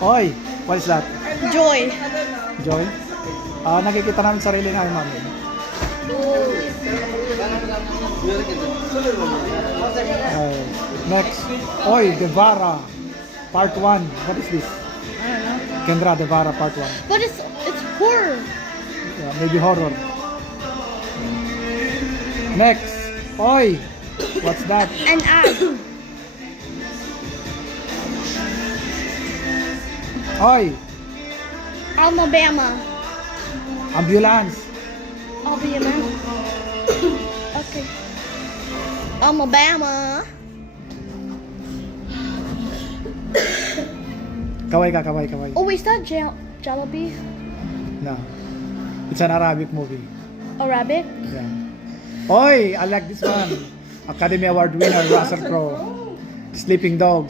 Oy, what is that? Joy. Joy? Nakikita namin sarili namin, mami. Next. Oy, Devara. Part 1. What is this? I don't know. Kendra, Devara, Part 1. But it's horror. Yeah, maybe horror. Next. Oy, what's that? An ad. Oy, Alabama. ambulance. Alabama. Okay. Alabama. Kaway ka, kaway, kaway. Oh, is that Jalebi? No. It's an Arabic movie. Arabic? Yeah. Oy, I like this one. Academy Award winner Russell Crowe. Sleeping Dogs.